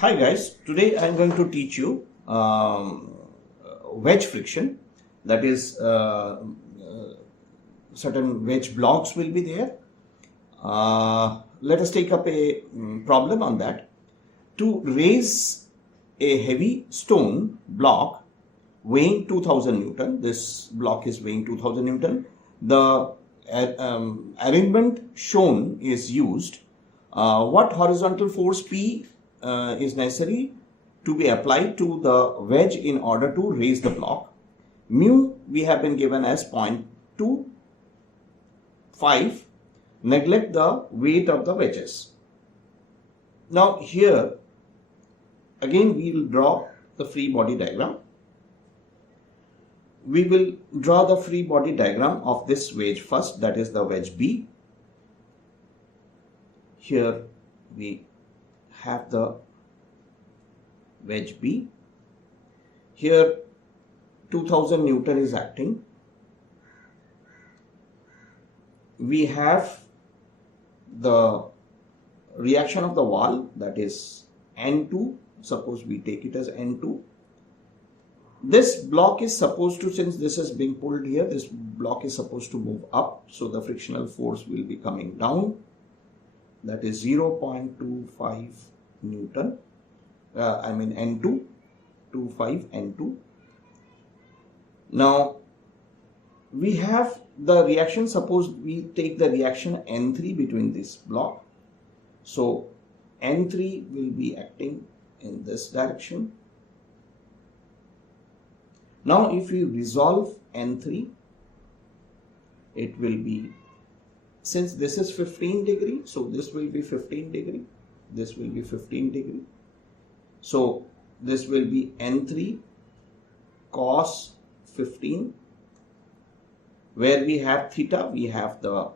Hi guys, today I am going to teach you wedge friction. That is, certain wedge blocks will be there. Let us take up a problem on that. To raise a heavy stone block weighing 2000 Newton, this block is weighing 2000 Newton, the arrangement shown is used. What horizontal force P is necessary to be applied to the wedge in order to raise the block. Mu we have been given as 0.25. Neglect the weight of the wedges. Now here again we will draw the free body diagram. We will draw the free body diagram of this wedge first, that is the wedge B. Here we have the wedge B. Here 2000 Newton is acting. We have the reaction of the wall, that is N2. Suppose we take it as N2. This block is supposed to, since this is being pulled here, this block is supposed to move up. So the frictional force will be coming down. That is 0.25 Newton. N2, 25 N2. Now we have the reaction. Suppose we take the reaction N3 between this block. So N3 will be acting in this direction. Now if we resolve N3, it will be, since this is 15 degree, so this will be 15 degree, this will be 15 degree. So this will be N3 cos 15. Where we have theta, we have the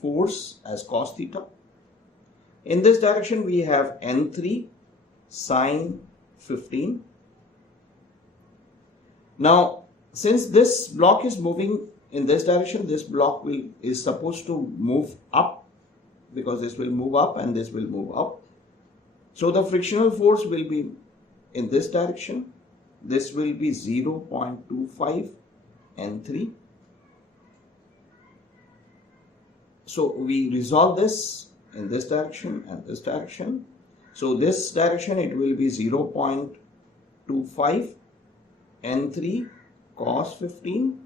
force as cos theta. In this direction we have N3 sin 15. Now since this block is moving in this direction, this block is supposed to move up, because this will move up and this will move up. So the frictional force will be in this direction. This will be 0.25 N3. So we resolve this in this direction and this direction. So this direction it will be 0.25 N3 cos 15,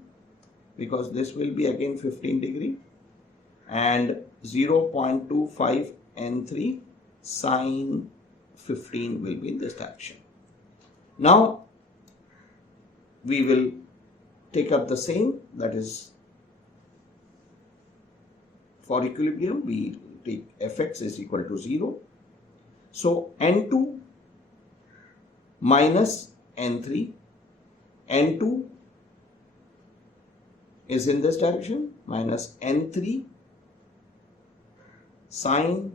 because this will be again 15 degree, and 0.25 N3 sin 15 will be in this direction. Now we will take up the same, that is for equilibrium we take Fx is equal to 0. So N2 minus N3, N2 is in this direction, minus N3 sin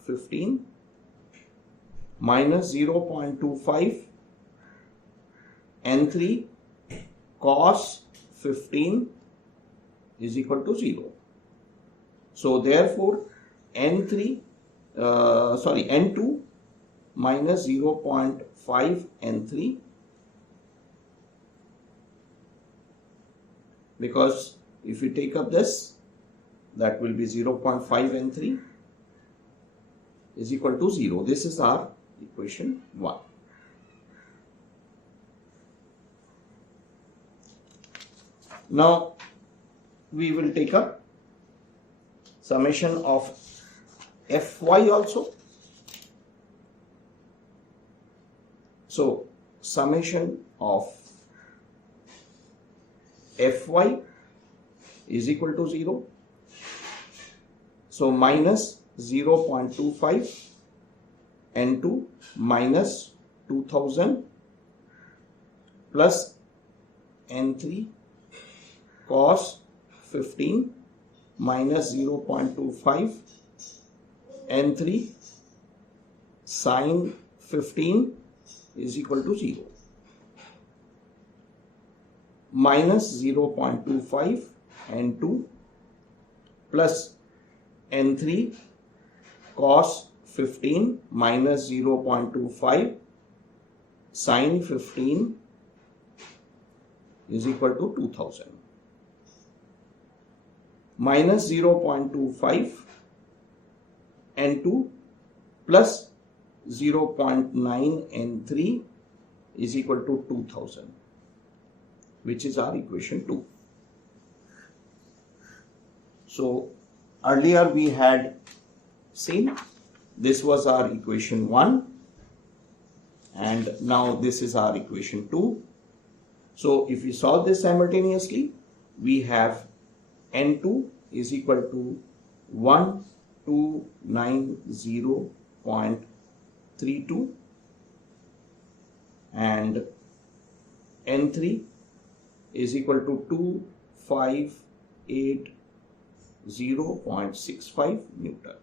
15 minus 0.25 N3 cos 15 is equal to 0. So therefore N2 minus 0.5 N3, because if you take up this, that will be 0.5 N3 is equal to 0. This is our equation 1. Now we will take up summation of Fy also. So summation of Fy is equal to 0. So minus 0.25 N2 minus 2000 plus N3 cos 15 minus 0.25 N3 sin 15 is equal to 0. Minus 0.25 N2 plus N3 cos 15 minus 0.25 sine 15 is equal to 2000. Minus 0.25 N2 plus 0.9 N3 is equal to 2000, which is our equation 2. So earlier we had seen this was our equation 1 and now this is our equation 2. So if we solve this simultaneously, we have N2 is equal to 1290.32 and N3 is equal to 2580.65 Newton.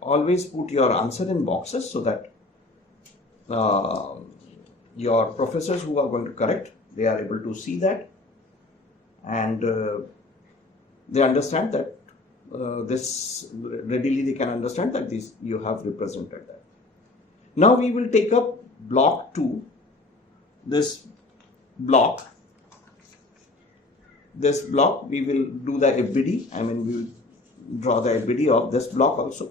Always put your answer in boxes so that your professors who are going to correct, they are able to see that and they understand that this readily they can understand that this you have represented that. Now we will take up block 2. This block we will do the FBD, I mean we will draw the FBD of this block also.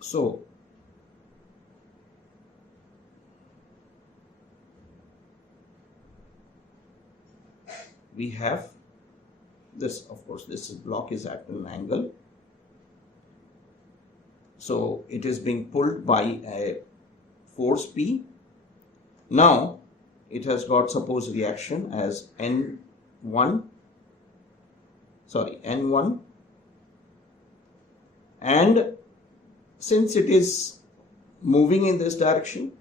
So we have this, of course this block is at an angle, so it is being pulled by a force P. Now it has got suppose reaction as N1, and since it is moving in this direction,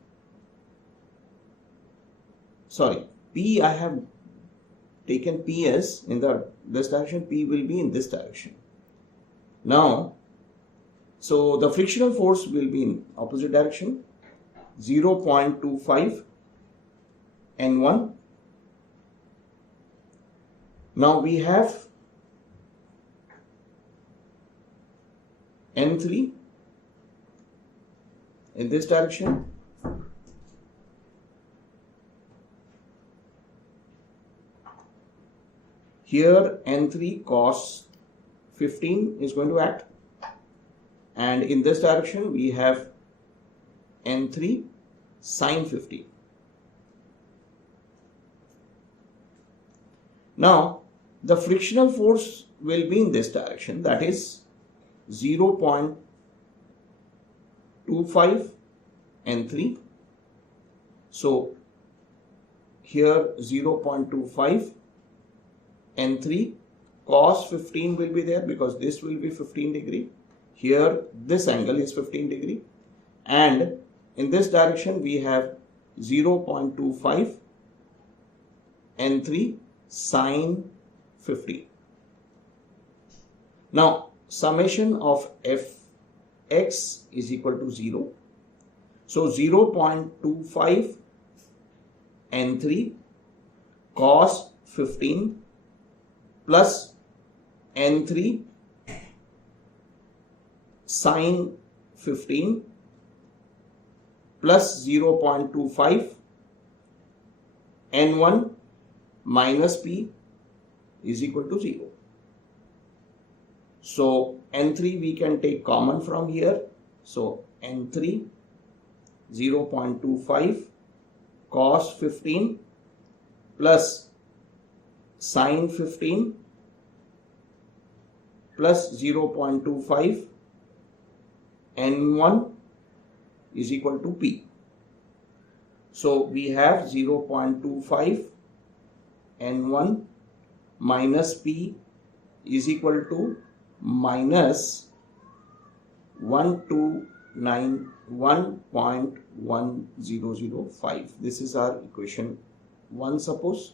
P, I have taken P as in this direction, P will be in this direction. Now, so the frictional force will be in opposite direction, 0.25 N1. Now we have N3 in this direction. Here N3 cos 15 is going to act, and in this direction we have N3 sin 15. Now the frictional force will be in this direction, that is 0.25 N3. So here 0.25 N3 cos 15 will be there because this will be 15 degree. Here this angle is 15 degree, and in this direction we have 0.25 N3 sin 15. Now summation of fx is equal to 0. So 0.25 N3 cos 15 plus N3 sin 15 plus 0.25 N1 minus P is equal to 0. So N3 we can take common from here. So N3 0.25 cos 15 plus sin 15 plus 0.25 N1 is equal to P. So we have 0.25 N1 minus P is equal to minus 1291.1005. This is our equation 1, suppose.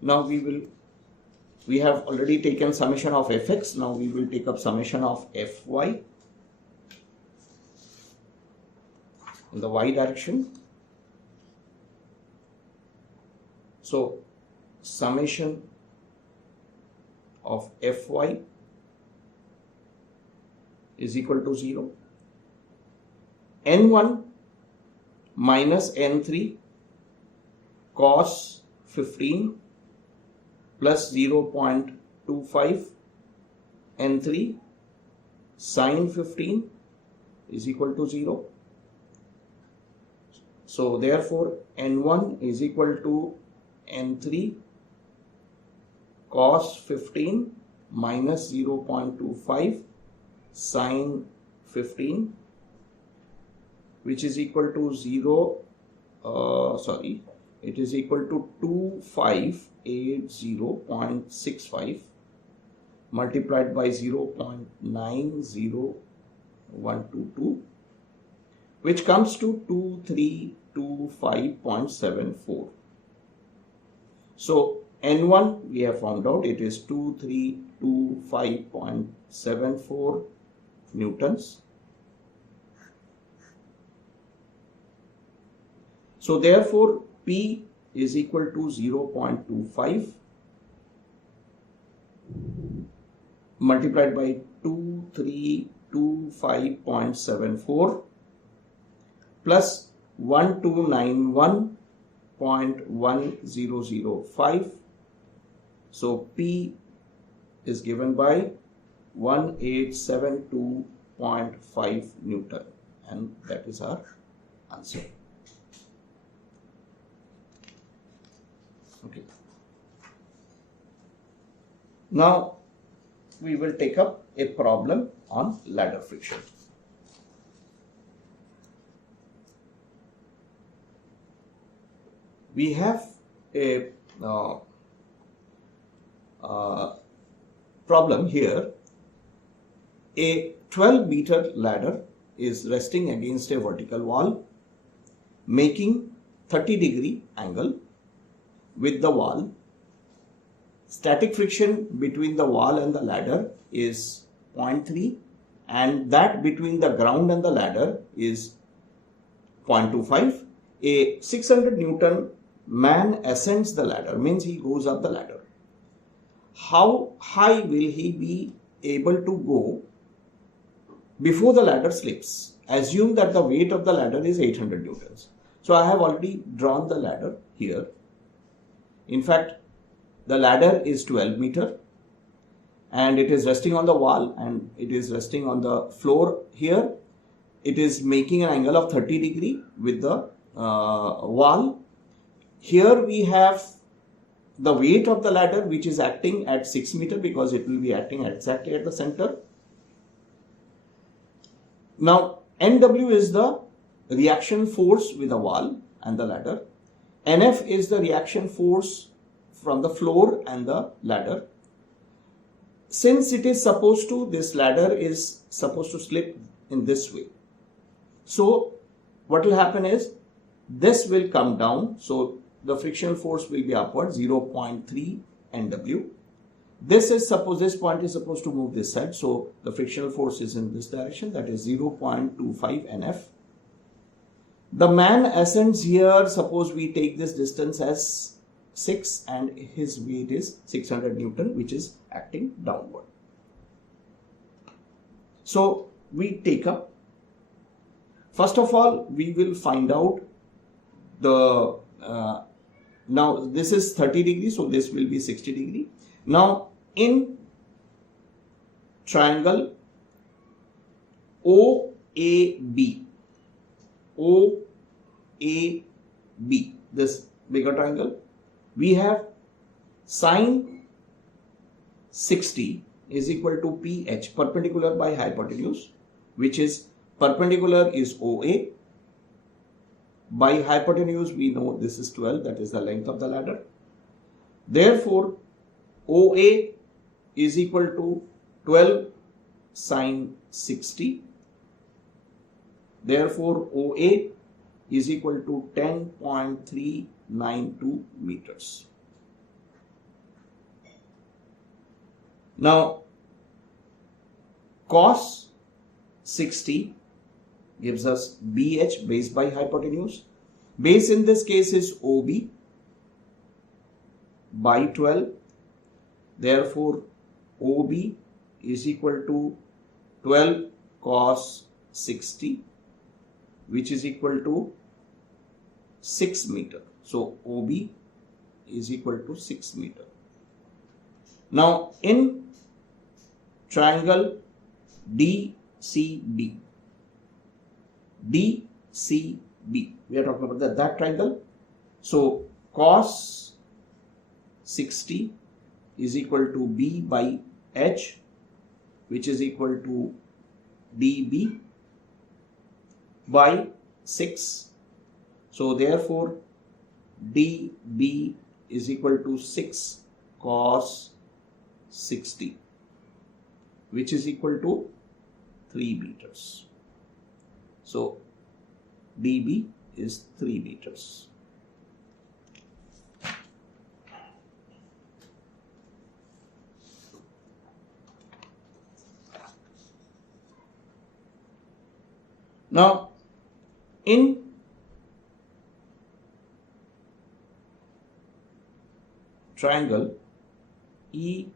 Now we have already taken summation of fx. Now we will take up summation of fy in the y direction. So summation of Fy is equal to 0. N1 minus N3 cos 15 plus 0.25 N3 sin 15 is equal to 0. So therefore N1 is equal to N3 cos 15 minus 0.25 sin 15, which is equal to it is equal to 2580.65 multiplied by 0.90122, which comes to 2325.74. So N1 we have found out, it is 2325.74 newtons. So therefore P is equal to 0.25 multiplied by 2325.74 plus 1291.1005. So P is given by 1872.5 Newton, and that is our answer. Okay. Now we will take up a problem on ladder friction. We have a problem here. A 12-meter ladder is resting against a vertical wall, making 30-degree angle with the wall. Static friction between the wall and the ladder is 0.3, and that between the ground and the ladder is 0.25. A 600 Newton man ascends the ladder, means he goes up the ladder. How high will he be able to go before the ladder slips? Assume that the weight of the ladder is 800 Newtons. So I have already drawn the ladder here. In fact, the ladder is 12 meter and it is resting on the wall and it is resting on the floor here. It is making an angle of 30 degree with the wall. Here we have the weight of the ladder, which is acting at 6 meter because it will be acting exactly at the center. Now NW is the reaction force with the wall and the ladder. NF is the reaction force from the floor and the ladder. Since it is supposed to, this ladder is supposed to slip in this way. So what will happen is this will come down. So the frictional force will be upward, 0.3 NW. This point is supposed to move this side. So the frictional force is in this direction, that is 0.25 NF. The man ascends here, suppose we take this distance as 6 and his weight is 600 Newton, which is acting downward. So we take up, first of all, we will find out the, now this is 30 degrees, so this will be 60 degree. Now in triangle OAB, this bigger triangle, we have sine 60 is equal to PH, perpendicular by hypotenuse, which is perpendicular is OA. By hypotenuse we know this is 12, that is the length of the ladder. Therefore OA is equal to 12 sine 60. Therefore OA is equal to 10.392 meters. Now cos 60 gives us BH, base by hypotenuse. Base in this case is OB by 12. Therefore, OB is equal to 12 cos 60, which is equal to 6 meter. So, OB is equal to 6 meter. Now, in triangle DCB, we are talking about that triangle. So, cos 60 is equal to B by H, which is equal to DB by 6. So, therefore, DB is equal to 6 cos 60, which is equal to 3 meters. So, DB is 3 meters. Now, in triangle EBF,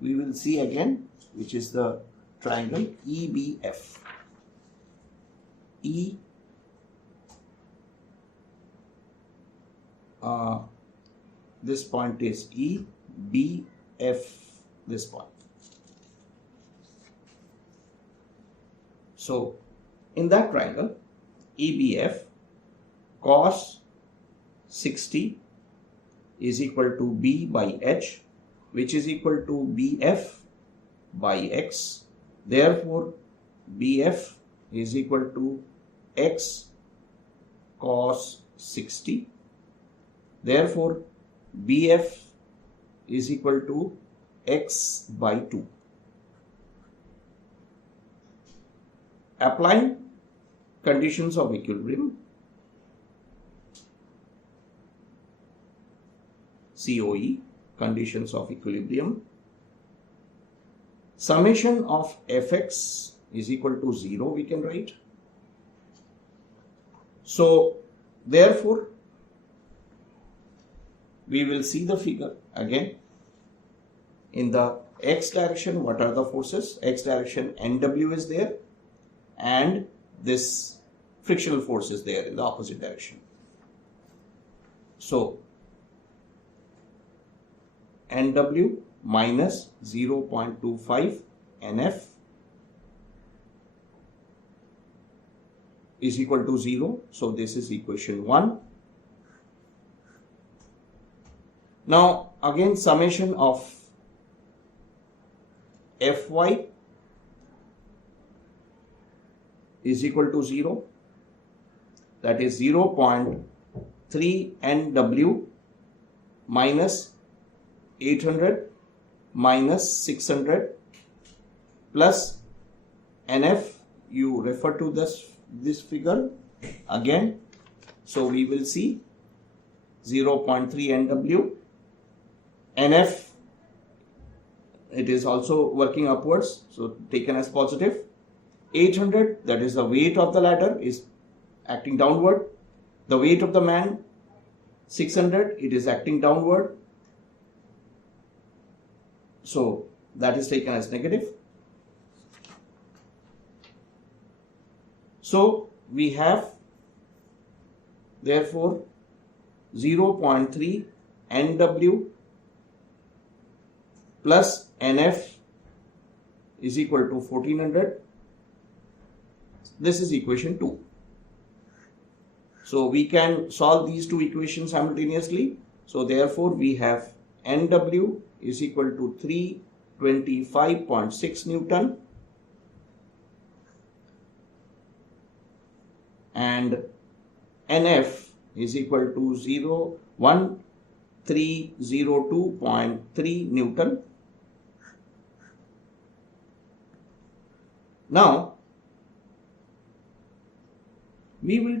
we will see again, which is the triangle EBF. This point is EBF, this point. So, in that triangle EBF, cos 60 is equal to B by H, which is equal to BF by X. Therefore, BF is equal to X cos 60. Therefore, BF is equal to X by 2. Applying conditions of equilibrium, COE, conditions of equilibrium, summation of Fx is equal to 0, we can write. So, therefore, we will see the figure again. In the x direction, what are the forces? X direction, NW is there, and this frictional force is there in the opposite direction. So, NW minus 0.25 NF is equal to 0. So, this is equation 1. Now, again summation of Fy is equal to 0, that is 0.3 NW minus 800 minus 600 plus NF. You refer to this figure again. So, we will see 0.3 NW. NF, it is also working upwards, so taken as positive. 800, that is the weight of the ladder, is acting downward. The weight of the man, 600, it is acting downward. So that is taken as negative. So we have therefore 0.3 NW plus NF is equal to 1400. This is equation 2. So we can solve these two equations simultaneously. So therefore we have NW is equal to 325.6 Newton and NF is equal to 1302.3 Newton. Now we will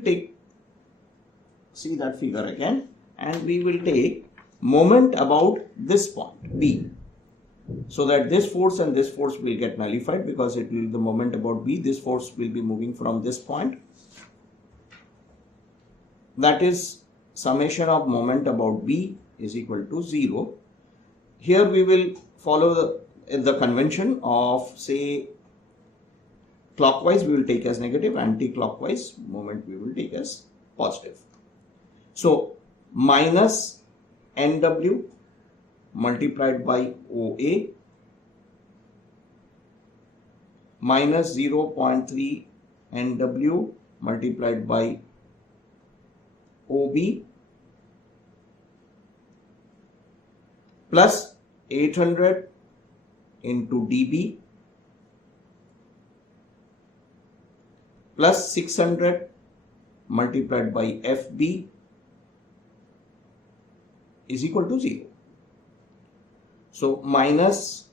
see that figure again, and we will take moment about this point B. so that this force and this force will get nullified because it will the moment about B, this force will be moving from this point. That is summation of moment about B is equal to 0. Here we will follow the convention of, say, clockwise we will take as negative, anti-clockwise moment we will take as positive. So minus NW multiplied by OA minus 0.3 NW multiplied by OB plus 800 into dB plus 600 multiplied by FB is equal to 0. So minus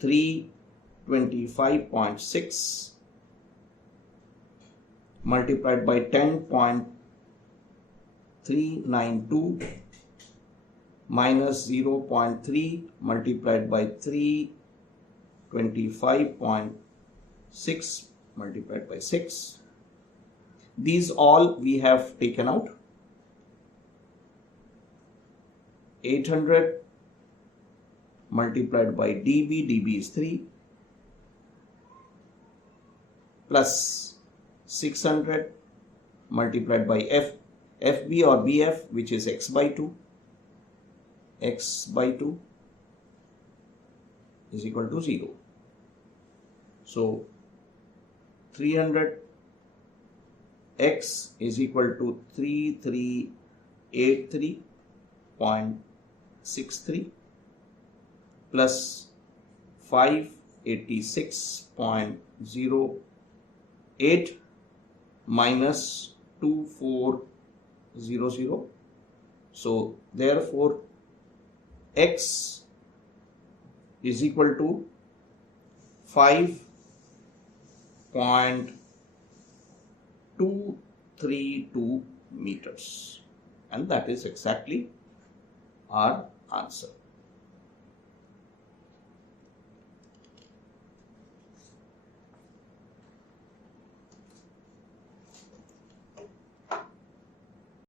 325.6 multiplied by 10.392 minus 0.3 multiplied by 325.6 multiplied by 6. These all we have taken out. 800 multiplied by dB, dB is 3, plus 600 multiplied by FB or BF, which is x by 2. X by 2 is equal to 0. So 300 x is equal to 3383.63 plus 586.08 minus 2400. So therefore x is equal to 5.232 meters, and that is exactly our answer.